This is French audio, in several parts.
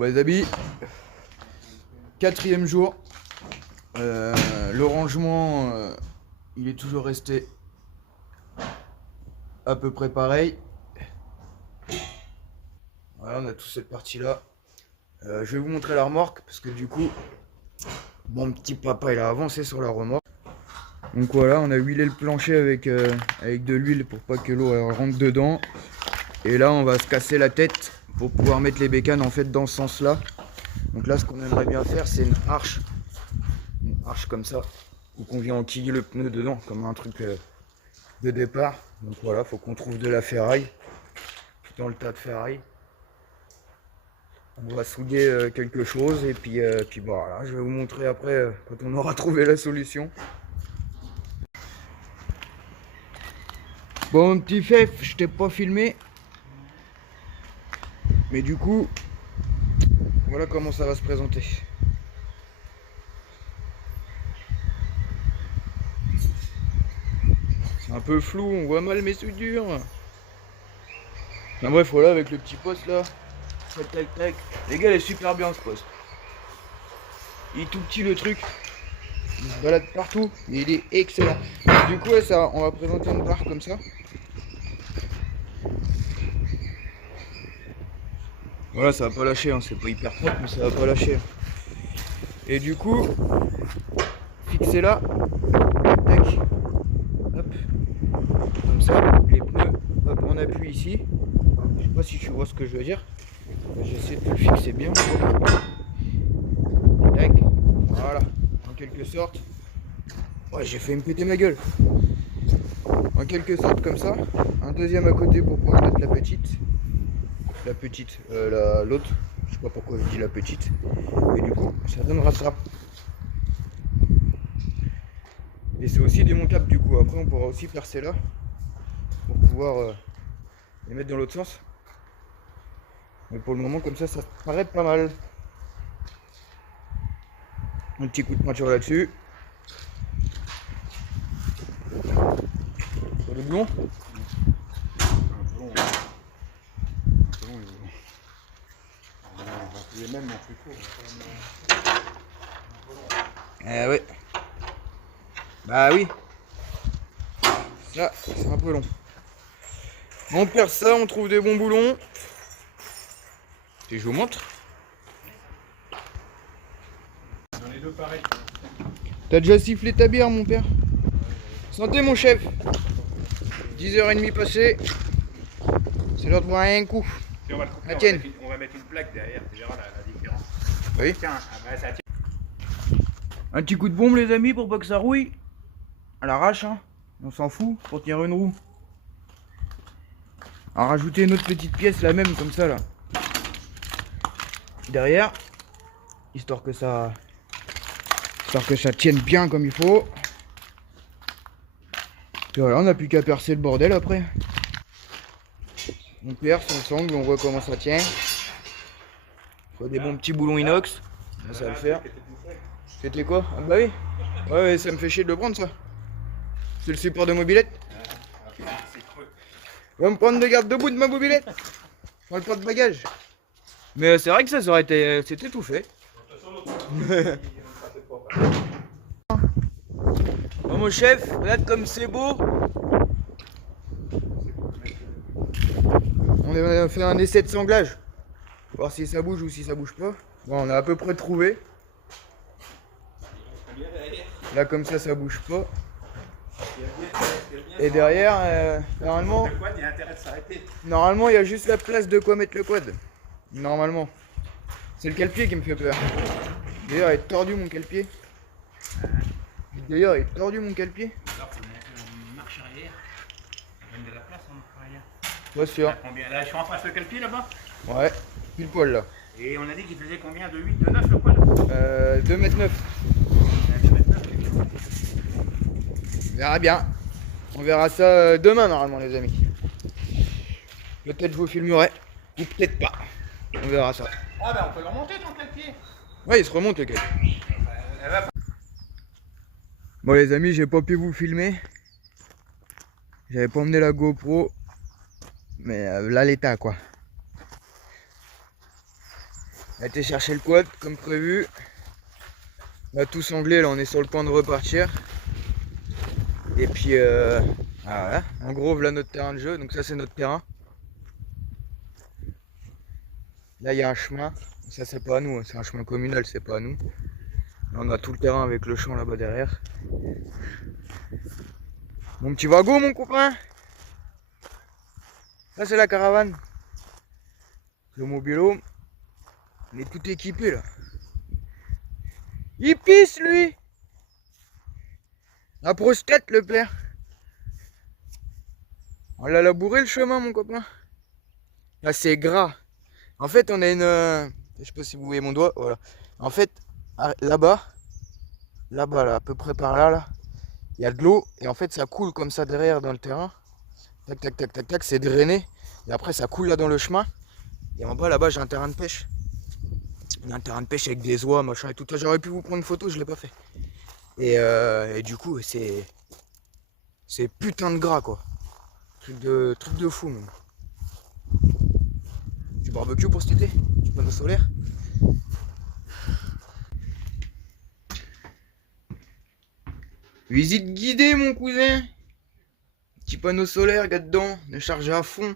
Bon les amis, 4e jour, le rangement il est toujours resté à peu près pareil. Voilà, on a toute cette partie là. Je vais vous montrer la remorque parce que du coup mon petit papa il a avancé sur la remorque. Donc voilà, on a huilé le plancher avec de l'huile pour pas que l'eau rentre dedans. Et là on va se casser la tête pour pouvoir mettre les bécanes en fait dans ce sens là. Donc là ce qu'on aimerait bien faire c'est une arche comme ça, où on vient enquiller le pneu dedans comme un truc de départ. Donc voilà, faut qu'on trouve de la ferraille dans le tas de ferraille. On va souder quelque chose et puis voilà, je vais vous montrer après quand on aura trouvé la solution. Bon mon petit Fef, je t'ai pas filmé, mais du coup voilà comment ça va se présenter. C'est un peu flou, on voit mal mes soudures. Enfin bref, voilà avec le petit poste là. Tac tac tac. Les gars, il est super bien ce poste. Il est tout petit le truc. Il se balade partout. Mais il est excellent. Du coup, ouais, ça, on va présenter une barre comme ça. Voilà, ça va pas lâcher, hein. C'est pas hyper propre, mais ça va pas lâcher. Et du coup, fixer là. Tac. Hop. Comme ça. Les pneus, hop, on appuie ici. Je sais pas si tu vois ce que je veux dire. J'essaie de le fixer bien. Tac. Voilà. En quelque sorte. Ouais, j'ai fait me péter ma gueule. En quelque sorte comme ça. Un deuxième à côté pour pouvoir mettre la petite. L'autre. Je sais pas pourquoi je dis la petite. Et du coup, ça donnera ça. Et c'est aussi démontable du coup. Après, on pourra aussi percer là. Pour pouvoir les mettre dans l'autre sens. Mais pour le moment, comme ça paraît pas mal. Un petit coup de peinture là-dessus. Sur le blond. Eh ouais. Bah oui. Ça, c'est un peu long. On perce ça, on trouve des bons boulons. Et je vous montre. J'en ai deux pareils. T'as déjà sifflé ta bière, mon père? Santé, mon chef. 10h30 passées. C'est l'heure de boire un coup. Puis on va le couper, Ah, tienne. on va mettre une plaque derrière, tu verras la différence. Oui. Tiens, bah, ça tient. Un petit coup de bombe, les amis, pour pas que ça rouille. À l'arrache, hein. On s'en fout, pour tenir une roue. À rajouter une autre petite pièce, la même, comme ça, là. Derrière. Histoire que ça tienne bien comme il faut. Puis voilà, on n'a plus qu'à percer le bordel après. On perce, on sangle, on voit comment ça tient. Faut des bons petits boulons inox. Ça va le faire. C'était quoi? Ah bah oui. Ouais, ça me fait chier de le prendre ça. C'est le support de mobilette. Va me prendre le garde-debout de ma mobilette. Prends le porte-bagages. Mais c'est vrai que ça aurait été. C'était tout fait. Bon, mon chef, regarde comme c'est beau. On a fait un essai de sanglage. Voir si ça bouge ou si ça bouge pas. Bon, on a à peu près trouvé. Là comme ça bouge pas. Et derrière, normalement il y a juste la place de quoi mettre le quad. Normalement. C'est le cale-pied qui me fait peur. D'ailleurs il est tordu mon cale-pied. D'ailleurs il est tordu mon cale-pied. Marche arrière. Donne de la place en marche arrière. Pas sûr. Combien là, je suis en face le cale-pied là-bas. Ouais, pile poil là. Et on a dit qu'il faisait combien de 8, de 9 le quad 2,9 m. On verra bien. On verra ça demain normalement les amis. Peut-être je vous filmerai. Ou peut-être pas. On verra ça. Ah bah on peut le remonter ton cale-pied. Ouais il se remonte le cale. Bon les amis, j'ai pas pu vous filmer. J'avais pas emmené la GoPro. Mais là l'état quoi. On a été chercher le quad comme prévu. On a tout sanglé, là on est sur le point de repartir. Et puis voilà. En gros voilà notre terrain de jeu, donc ça c'est notre terrain. Là il y a un chemin, ça c'est pas à nous, c'est un chemin communal, c'est pas à nous. Là on a tout le terrain avec le champ là-bas derrière. Mon petit wagon mon copain. Ça c'est la caravane. Le mobilo. Il est tout équipé là. Il pisse lui. La prostate le père. On l'a labouré le chemin mon copain. Là c'est gras. En fait on a une... je sais pas si vous voyez mon doigt. Voilà. En fait là-bas. Là-bas là, à peu près par là. Il y a de l'eau. Et en fait ça coule comme ça derrière dans le terrain. Tac tac tac tac tac. C'est drainé. Et après ça coule là dans le chemin. Et en bas là-bas j'ai un terrain de pêche. Il y a un terrain de pêche avec des oies, machin et tout. J'aurais pu vous prendre une photo, je l'ai pas fait. Et du coup c'est putain de gras quoi. Truc de fou même. Du barbecue pour cet été, du panneau solaire. Visite guidée mon cousin. Petit panneau solaire là-dedans, on est chargé à fond.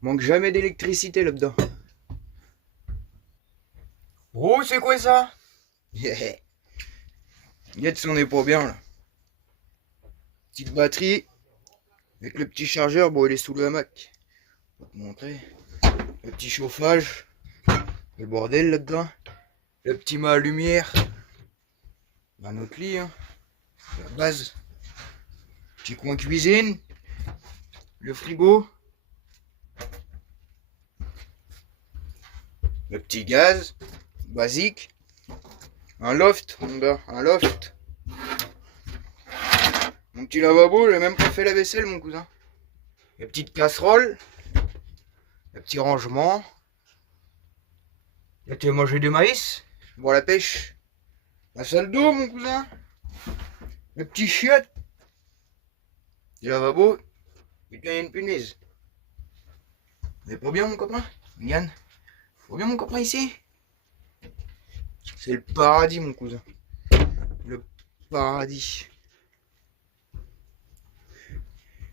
Manque jamais d'électricité là-dedans. Oh c'est quoi ça? Yeah. Yetz on est pas bien là. Petite batterie. Avec le petit chargeur, bon il est sous le hamac. On va te montrer. Le petit chauffage. Le bordel là-dedans. Le petit mât à lumière. Bah, notre lit, hein. La base. Petit coin cuisine. Le frigo. Le petit gaz. Basique. Un loft, mon gars. Un loft. Mon petit lavabo, j'ai même pas fait la vaisselle, mon cousin. Les petites casseroles. Le petit rangement. Là, tu veux manger du maïs? Boire la pêche. La salle d'eau, mon cousin. Le petit chiotte. Le lavabo. Putain, il y a une punaise. Mais pas bien, mon copain? Yann? Pas bien, mon copain, ici? C'est le paradis, mon cousin. Le paradis.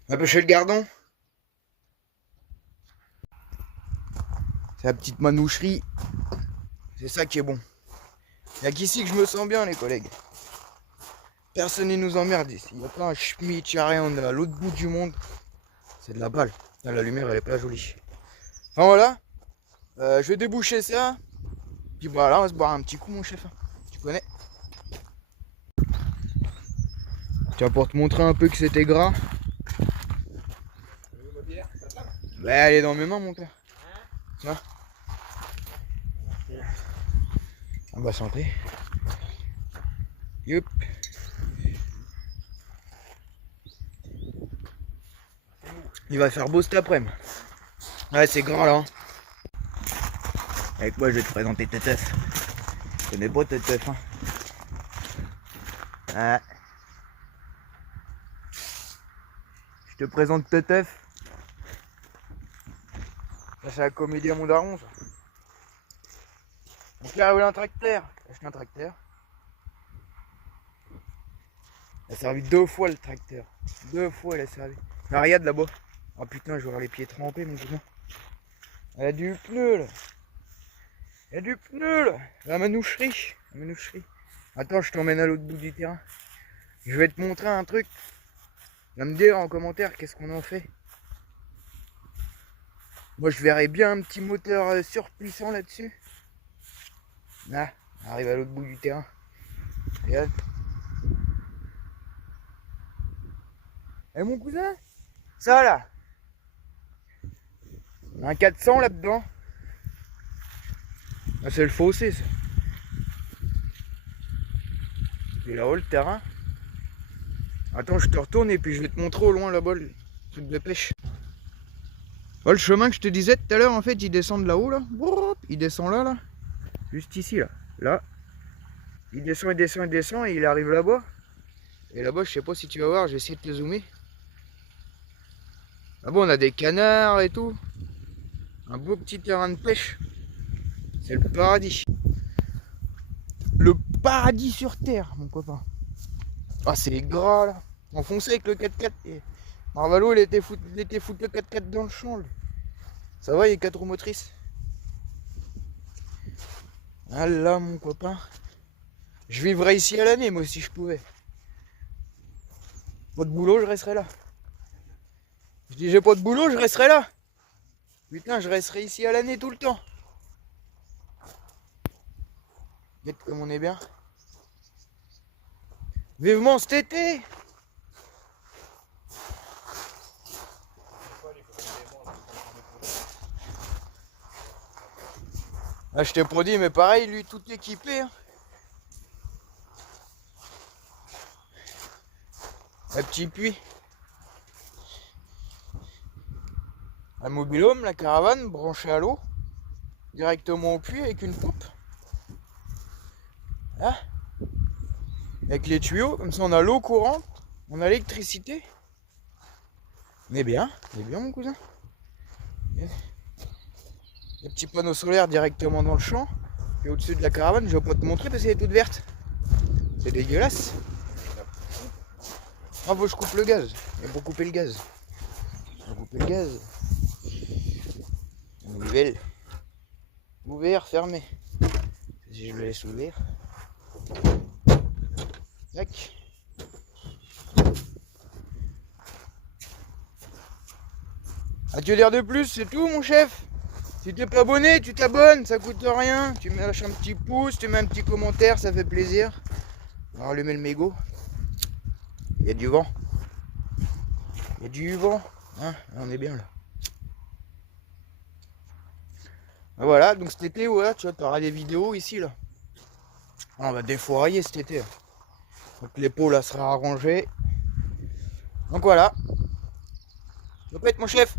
On va pêcher le gardon. C'est la petite manoucherie. C'est ça qui est bon. Il n'y a qu'ici que je me sens bien, les collègues. Personne ne nous emmerde ici. Il n'y a pas un schmitt, il n'y a rien. On est à l'autre bout du monde. C'est de la balle. Là, la lumière, elle est pas jolie. Enfin voilà. Je vais déboucher ça. Puis voilà, on va se boire un petit coup, mon chef. Tu connais. Tiens, pour te montrer un peu que c'était gras. Bah, elle est dans mes mains, mon père. Tiens. On va santé. Youp. Il va faire beau cet après-midi. Ouais, c'est grand là. Hein. Avec moi, je vais te présenter Teteuf. Je connais pas Teteuf. Hein. Ouais. Je te présente Teteuf. Ça, c'est la comédie à mon daron, ça. Mon père a eu un tracteur. J'ai acheté un tracteur. Il a servi 2 fois le tracteur. 2 fois il a servi. La regarde là-bas. Oh putain, je vais avoir les pieds trempés, mon cousin. Il y a du pneu là. Il y a du pneu là. La manoucherie. La manoucherie. Attends, je t'emmène à l'autre bout du terrain. Je vais te montrer un truc. Tu vas me dire en commentaire qu'est-ce qu'on en fait. Moi je verrais bien un petit moteur surpuissant là-dessus. Là, on arrive à l'autre bout du terrain. Regarde. Et mon cousin, ça là. Un 400 là-dedans. Ah, c'est le fossé ça. Et là-haut le terrain. Attends, je te retourne et puis je vais te montrer au loin là-bas le truc de pêche. Oh, le chemin que je te disais tout à l'heure, en fait, il descend de là-haut là. Il descend là, là. Juste ici là. Là. Il descend, il descend, il descend et il arrive là-bas. Et là-bas, je sais pas si tu vas voir, je vais essayer de te zoomer. Là-bas, on a des canards et tout. Un beau petit terrain de pêche. C'est le paradis. Le paradis sur terre, mon copain. Ah, c'est gras là. Enfoncé avec le 4x4. Et Marvalo, il était foutu le 4x4 dans le champ. Lui. Ça va, il est 4 roues motrices. Ah là, mon copain. Je vivrais ici à l'année, moi, si je pouvais. Pas de boulot, je resterais là. Je dis, j'ai pas de boulot, je resterais là. Putain, je resterais ici à l'année tout le temps. Regarde comme on est bien. Vivement cet été. Ah, je t'ai produit, mais pareil, lui, tout équipé. Hein. Un petit puits. Un mobil-home, la caravane, branchée à l'eau. Directement au puits avec une pompe. Là. Avec les tuyaux, comme ça on a l'eau courante, on a l'électricité. On est bien mon cousin. Les petits panneaux solaires directement dans le champ. Et au-dessus de la caravane, je vais pas te montrer parce qu'elle est toute verte. C'est dégueulasse. Ah, faut que je coupe le gaz. Il faut couper le gaz. Il faut couper le gaz. Nouvelle. Ouvert, fermé. Si je le laisse ouvert. Tac. Ah, tu veux dire de plus, c'est tout mon chef. Si t'es pas abonné, tu t'abonnes, ça coûte rien. Tu me lâches un petit pouce, tu mets un petit commentaire, ça fait plaisir. On va allumer le mégot. Il y a du vent. Il y a du vent. Hein, on est bien là. Voilà, donc cet été, ouais, tu vois, tu auras des vidéos ici là. On va défourailler cet été. Donc l'épaule là sera arrangée. Donc voilà. Je répète mon chef.